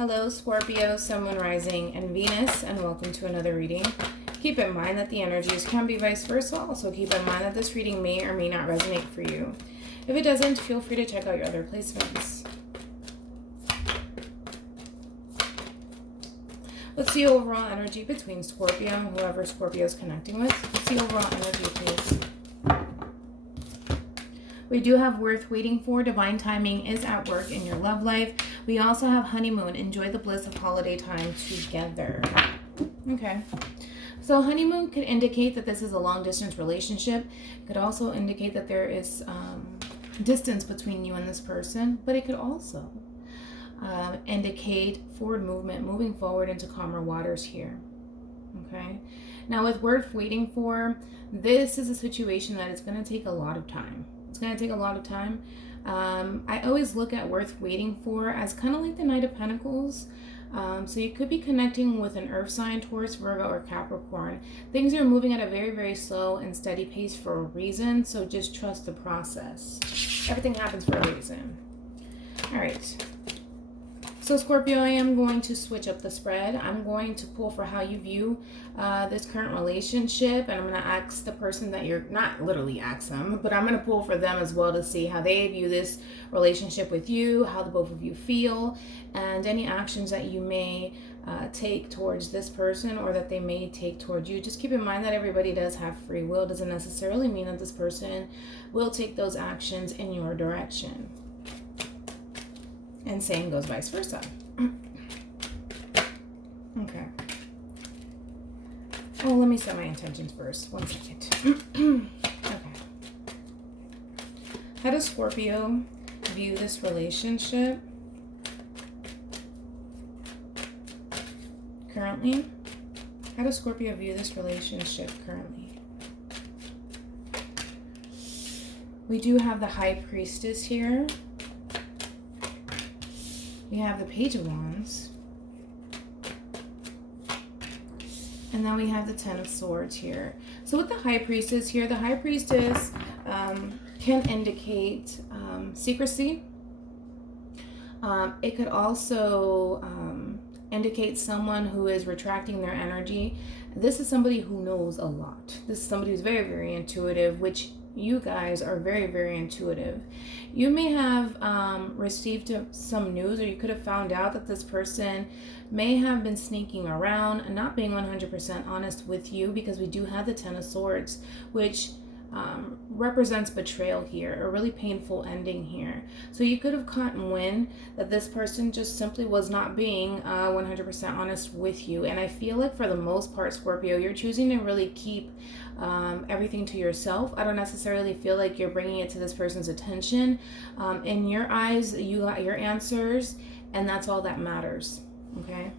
Hello, Scorpio, Sun, Moon, Rising, and Venus, and welcome to another reading. Keep in mind that the energies can be vice versa. Also, keep in mind that this reading may or may not resonate for you. If it doesn't, feel free to check out your other placements. Let's see overall energy between Scorpio and whoever Scorpio is connecting with. Let's see overall energy, please. We do have worth waiting for. Divine timing is at work in your love life. We also have honeymoon. Enjoy the bliss of holiday time together. Okay. So honeymoon could indicate that this is a long distance relationship. It could also indicate that there is distance between you and this person. But it could also indicate forward movement, moving forward into calmer waters here. Okay. Now with worth waiting for, this is a situation that is going to take a lot of time. It's going to take a lot of time. I always look at worth waiting for as kind of like the Knight of Pentacles. So you could be connecting with an earth sign, Taurus, Virgo, or Capricorn. Things are moving at a very, very slow and steady pace for a reason. So just trust the process. Everything happens for a reason. All right. So Scorpio, I am going to switch up the spread. I'm going to pull for how you view this current relationship. And I'm going to ask the person that you're, not literally ask them, but I'm going to pull for them as well to see how they view this relationship with you, how the both of you feel, and any actions that you may take towards this person or that they may take towards you. Just keep in mind that everybody does have free will. Doesn't necessarily mean that this person will take those actions in your direction. And same goes vice versa. Okay. Oh, let me set my intentions first. 1 second. Okay. How does Scorpio view this relationship currently? How does Scorpio view this relationship currently? We do have the High Priestess here. We have the Page of Wands. And then we have the Ten of Swords here. So with the High Priestess here, the High Priestess can indicate secrecy. It could also indicate someone who is retracting their energy. This is somebody who knows a lot. This is somebody who's very, very intuitive, which you guys are very, very intuitive. You may have received some news, or you could have found out that this person may have been sneaking around and not being 100% honest with you, because we do have the Ten of Swords, which represents betrayal here, a really painful ending here. So you could have caught wind that this person just simply was not being 100% honest with you. And I feel like for the most part, Scorpio, you're choosing to really keep everything to yourself. I don't necessarily feel like you're bringing it to this person's attention. In your eyes, you got your answers, and that's all that matters. Okay.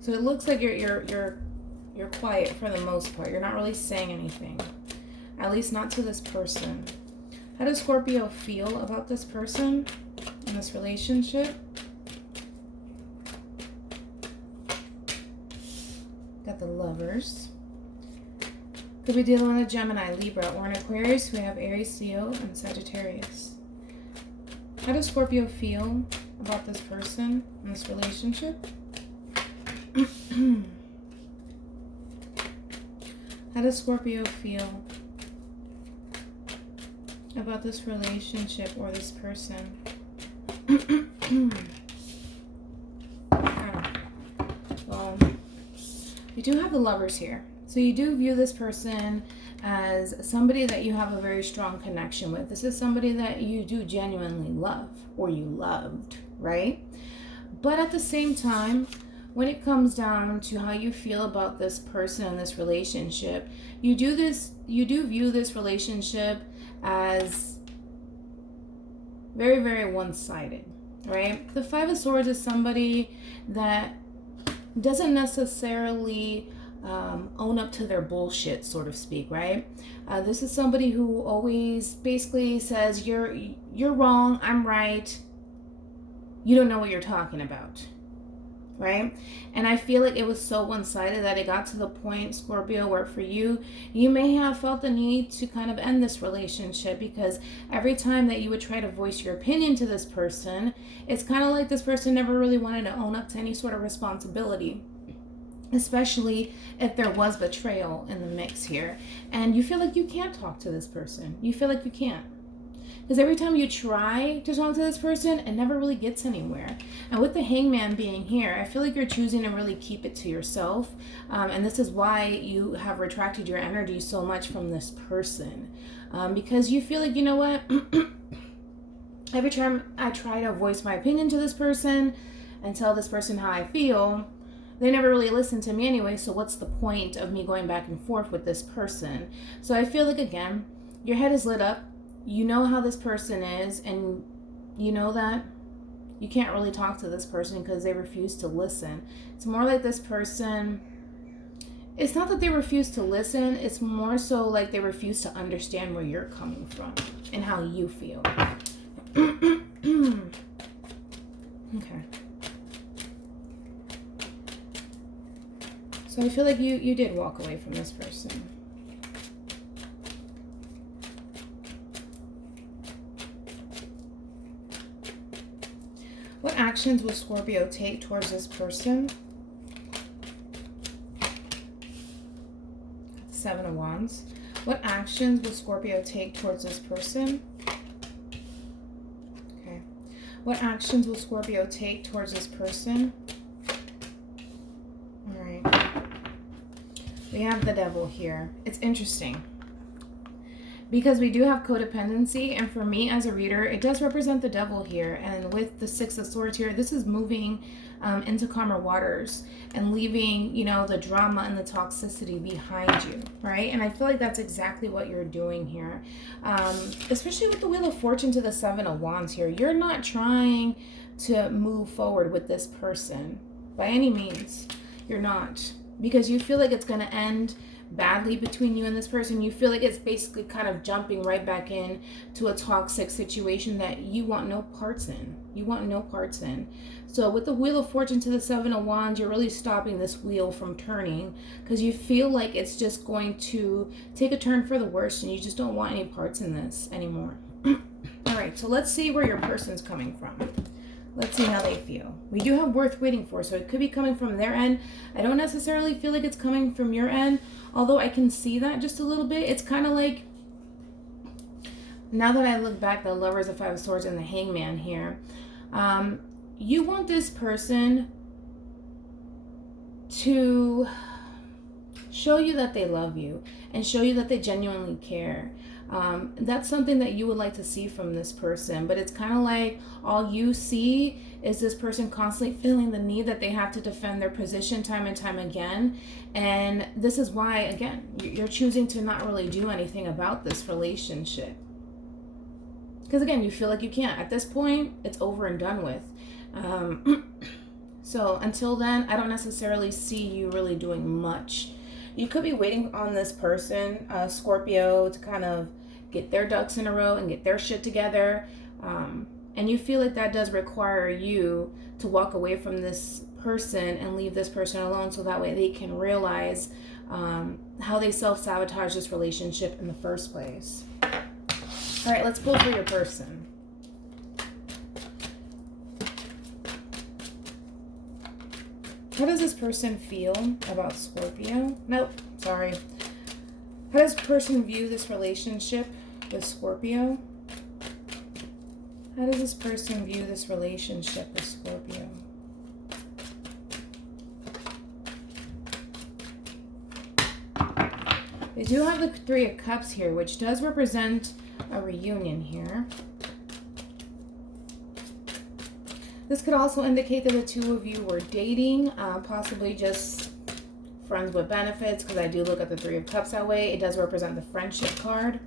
So it looks like you're quiet for the most part. You're not really saying anything, at least not to this person. How does Scorpio feel about this person in this relationship? Got the Lovers. Could be dealing with a Gemini, Libra, or an Aquarius. We have Aries, Leo, and Sagittarius. How does Scorpio feel about this person in this relationship? How does Scorpio feel about this relationship or this person? Well, you do have the Lovers here. So you do view this person as somebody that you have a very strong connection with. This is somebody that you do genuinely love, or you loved, right? But at the same time, when it comes down to how you feel about this person and this relationship, you do view this relationship as very, very one-sided, right? The Five of Swords is somebody that doesn't necessarily own up to their bullshit, so to speak, right? This is somebody who always basically says, you're wrong, I'm right, you don't know what you're talking about. right? And I feel like it was so one-sided that it got to the point, Scorpio, where for you, you may have felt the need to kind of end this relationship, because every time that you would try to voice your opinion to this person, it's kind of like this person never really wanted to own up to any sort of responsibility, especially if there was betrayal in the mix here. And you feel like you can't talk to this person. You feel like you can't. Because every time you try to talk to this person, it never really gets anywhere. And with the Hangman being here, I feel like you're choosing to really keep it to yourself. And this is why you have retracted your energy so much from this person. Because you feel like, you know what? Every time I try to voice my opinion to this person and tell this person how I feel, they never really listen to me anyway. So what's the point of me going back and forth with this person? So I feel like, again, your head is lit up. You know how this person is, and you know that you can't really talk to this person because they refuse to listen. It's more like this person, it's not that they refuse to listen, it's more so like they refuse to understand where you're coming from and how you feel. Okay. So I feel like you did walk away from this person. What actions will Scorpio take towards this person? Seven of Wands. What actions will Scorpio take towards this person? Okay. What actions will Scorpio take towards this person? All right. We have the Devil here. It's interesting, because we do have codependency, and for me as a reader, it does represent the Devil here. And with the Six of Swords here, this is moving into calmer waters and leaving, you know, the drama and the toxicity behind you, right? And I feel like that's exactly what you're doing here, especially with the Wheel of Fortune to the Seven of Wands here. You're not trying to move forward with this person by any means. You're not, because you feel like it's going to end badly between you and this person. You feel like it's basically kind of jumping right back in to a toxic situation that you want no parts in. You want no parts in. So with the Wheel of Fortune to the Seven of Wands, you're really stopping this wheel from turning, because you feel like it's just going to take a turn for the worse, and you just don't want any parts in this anymore. All right, so let's see where your person's coming from. Let's see how they feel. We do have worth waiting for, so it could be coming from their end. I don't necessarily feel like it's coming from your end, although I can see that just a little bit. It's kind of like, now that I look back, the Lovers, the Five of Swords, and the Hangman here, you want this person to show you that they love you and show you that they genuinely care. That's something that you would like to see from this person, but it's kind of like all you see is this person constantly feeling the need that they have to defend their position time and time again. And this is why, again, you're choosing to not really do anything about this relationship, because again, you feel like you can't. At this point, it's over and done with. So until then, I don't necessarily see you really doing much. You could be waiting on this person, Scorpio, to kind of get their ducks in a row and get their shit together. And you feel like that does require you to walk away from this person and leave this person alone, so that way they can realize how they self-sabotage this relationship in the first place. All right, let's pull for your person. How does this person feel about Scorpio? Nope, sorry. How does this person view this relationship with Scorpio? How does this person view this relationship with Scorpio? They do have the Three of Cups here, which does represent a reunion here. This could also indicate that the two of you were dating, possibly just friends with benefits, because I do look at the Three of Cups that way. It does represent the friendship card.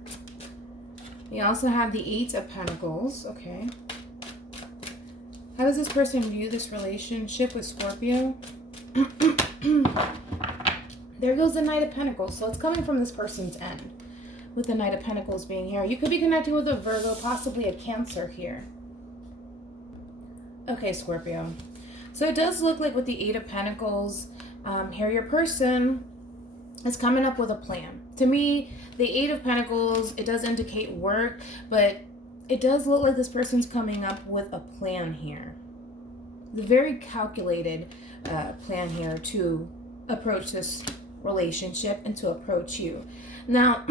We also have the Eight of Pentacles. Okay. How does this person view this relationship with Scorpio? There goes the Knight of Pentacles. So it's coming from this person's end, with the Knight of Pentacles being here. You could be connecting with a Virgo, possibly a Cancer here. Okay, Scorpio. So it does look like with the Eight of Pentacles, here your person is coming up with a plan. To me, the Eight of Pentacles, it does indicate work, but it does look like this person's coming up with a plan here. The very calculated plan here to approach this relationship and to approach you. Now,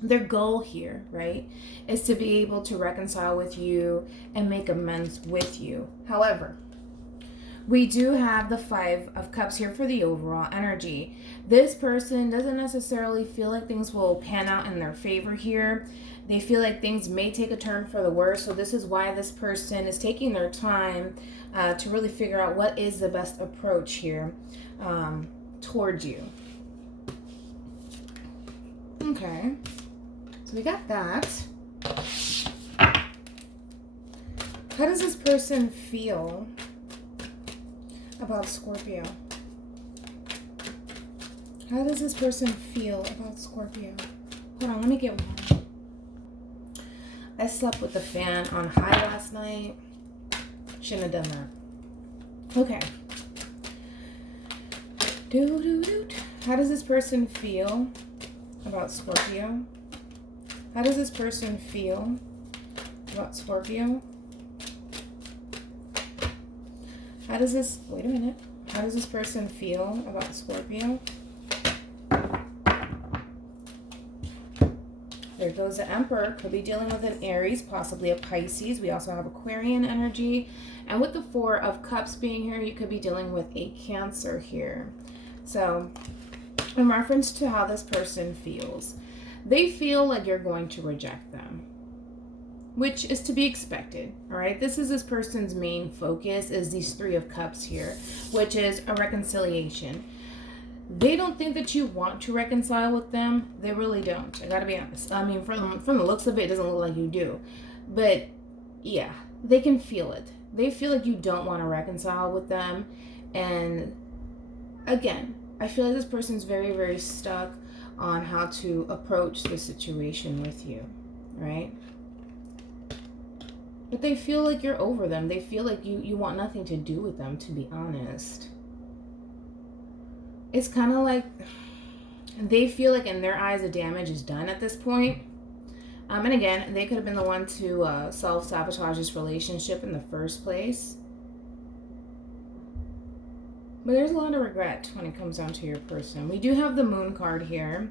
their goal here, right, is to be able to reconcile with you and make amends with you. However, we do have the Five of Cups here for the overall energy. This person doesn't necessarily feel like things will pan out in their favor here. They feel like things may take a turn for the worse. So this is why this person is taking their time to really figure out what is the best approach here towards you. Okay. So we got that. How does this person feel about Scorpio? How does this person feel about Scorpio? Hold on, let me get one. I slept with the fan on high last night. Shouldn't have done that. Okay. How does this person feel about Scorpio? How does this person feel about Scorpio? How does this, wait a minute. How does this person feel about Scorpio? There goes the Emperor. Could be dealing with an Aries, possibly a Pisces. We also have Aquarian energy. And with the Four of Cups being here, you could be dealing with a Cancer here. So, in reference to how this person feels, they feel like you're going to reject them, which is to be expected, all right? This is this person's main focus, is these Three of Cups here, which is a reconciliation. They don't think that you want to reconcile with them. They really don't. I gotta be honest. I mean, from the looks of it, it doesn't look like you do. But yeah, they can feel it. They feel like you don't want to reconcile with them. And again, I feel like this person's very, very stuck on how to approach the situation with you, right? But they feel like you're over them. They feel like you want nothing to do with them, to be honest. It's kind of like they feel like in their eyes the damage is done at this point. And again, they could have been the one to self-sabotage this relationship in the first place. But there's a lot of regret when it comes down to your person. We do have the Moon card here,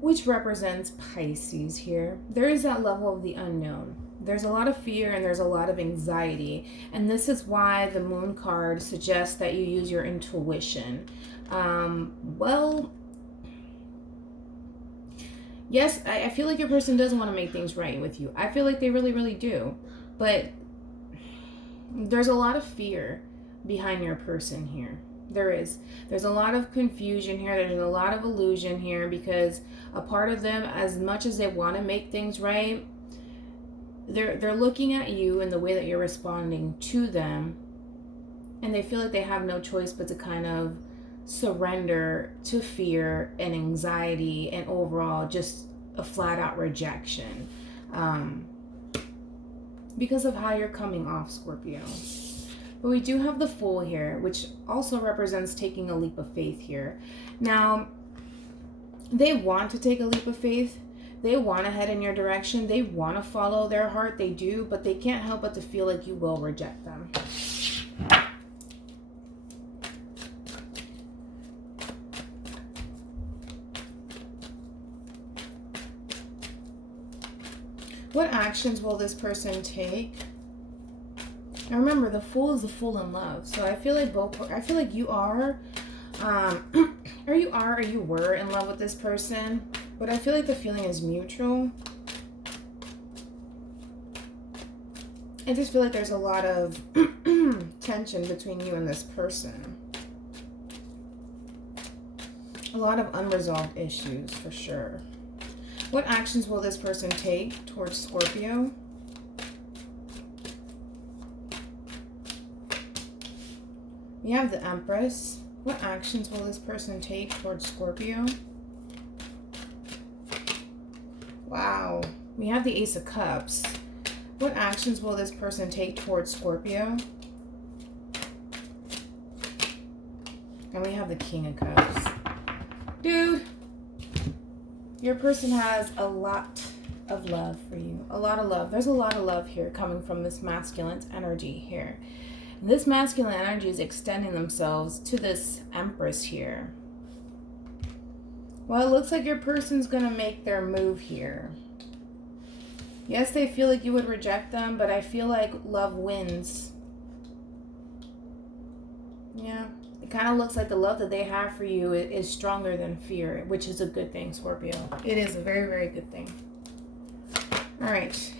which represents Pisces here. There is that level of the unknown. There's a lot of fear and there's a lot of anxiety. And this is why the Moon card suggests that you use your intuition. Well, yes, I feel like your person doesn't want to make things right with you. I feel like they really, really do. But there's a lot of fear behind your person here. There's a lot of confusion here. There's a lot of illusion here, because a part of them, as much as they want to make things right, they're looking at you and the way that you're responding to them, and they feel like they have no choice but to kind of surrender to fear and anxiety and overall just a flat out rejection because of how you're coming off, Scorpio. But we do have the Fool here, which also represents taking a leap of faith here. Now, they want to take a leap of faith. They want to head in your direction. They want to follow their heart. They do, but they can't help but to feel like you will reject them. What actions will this person take? Now remember, the Fool is the fool in love. So I feel like you are, or you were in love with this person, but I feel like the feeling is mutual. I just feel like there's a lot of tension between you and this person. A lot of unresolved issues, for sure. What actions will this person take towards Scorpio? We have the Empress. What actions will this person take towards Scorpio? Wow. We have the Ace of Cups. What actions will this person take towards Scorpio? And we have the King of Cups. Dude, your person has a lot of love for you. A lot of love. There's a lot of love here coming from this masculine energy here. And this masculine energy is extending themselves to this Empress here. Well, it looks like your person's going to make their move here. Yes, they feel like you would reject them, but I feel like love wins. Yeah. It kind of looks like the love that they have for you is stronger than fear, which is a good thing, Scorpio. It is a very, very good thing. All right.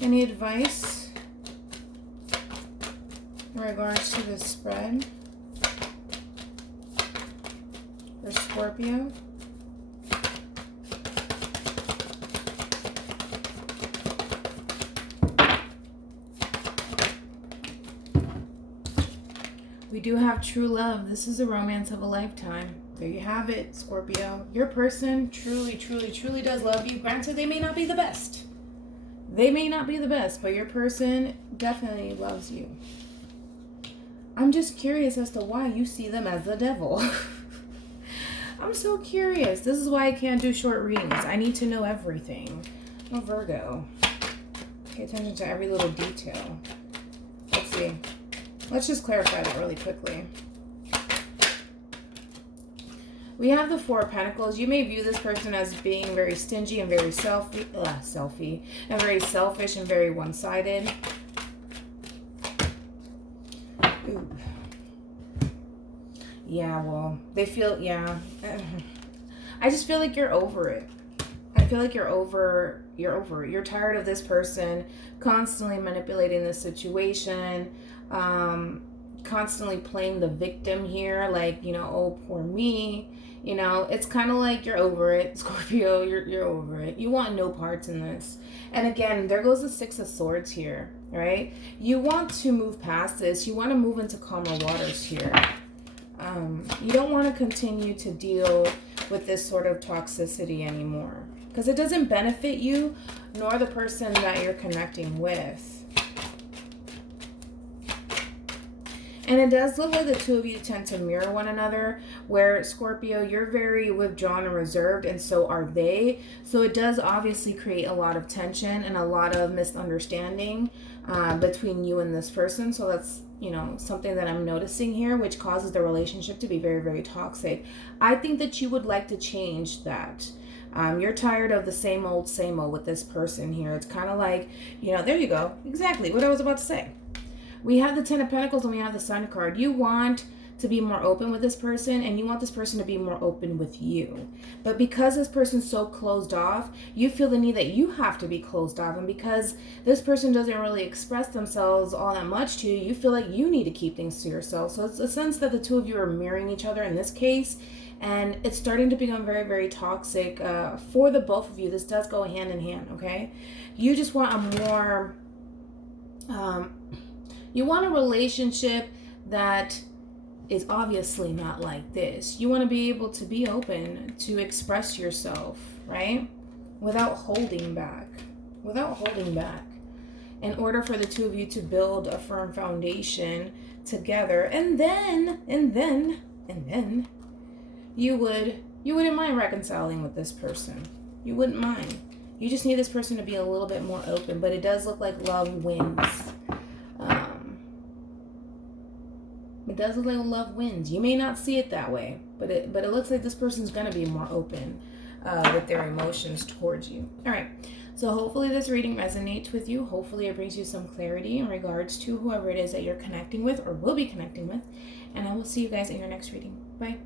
Any advice in regards to this spread for Scorpio? We do have true love. This is the romance of a lifetime. There you have it, Scorpio. Your person truly, truly, truly does love you. Granted, they may not be the best. They may not be the best, but your person definitely loves you. I'm just curious as to why you see them as the devil. I'm so curious. This is why I can't do short readings. I need to know everything. I'm a Virgo. Pay attention to every little detail. Let's see. Let's just clarify that really quickly. We have the Four of Pentacles. You may view this person as being very stingy and very and very selfish and very one-sided. Ooh. Yeah, well, they feel, yeah. I just feel like you're over it. I feel like you're over it. You're tired of this person constantly manipulating the situation, constantly playing the victim here, like, you know, oh, poor me. You know, it's kind of like you're over it, Scorpio. You're over it. You want no parts in this. And again, there goes the Six of Swords here, right? You want to move past this. You want to move into calmer waters here. You don't want to continue to deal with this sort of toxicity anymore, because it doesn't benefit you nor the person that you're connecting with. And it does look like the two of you tend to mirror one another, where Scorpio, you're very withdrawn and reserved, and so are they. So it does obviously create a lot of tension and a lot of misunderstanding between you and this person. So that's, you know, something that I'm noticing here, which causes the relationship to be very, very toxic. I think that you would like to change that. You're tired of the same old with this person here. It's kind of like, you know, there you go. Exactly what I was about to say. We have the Ten of Pentacles and we have the Sun card. You want to be more open with this person, and you want this person to be more open with you. But because this person's so closed off, you feel the need that you have to be closed off. And because this person doesn't really express themselves all that much to you, you feel like you need to keep things to yourself. So it's a sense that the two of you are mirroring each other in this case. And it's starting to become very, very toxic for the both of you. This does go hand in hand, okay? You just want a more... you want a relationship that is obviously not like this. You want to be able to be open, to express yourself, right? Without holding back. Without holding back. In order for the two of you to build a firm foundation together. And then, you wouldn't mind reconciling with this person. You wouldn't mind. You just need this person to be a little bit more open. But it does look like love wins. It does look like love wins. You may not see it that way, but it looks like this person's going to be more open with their emotions towards you. All right. So hopefully this reading resonates with you. Hopefully it brings you some clarity in regards to whoever it is that you're connecting with or will be connecting with. And I will see you guys in your next reading. Bye.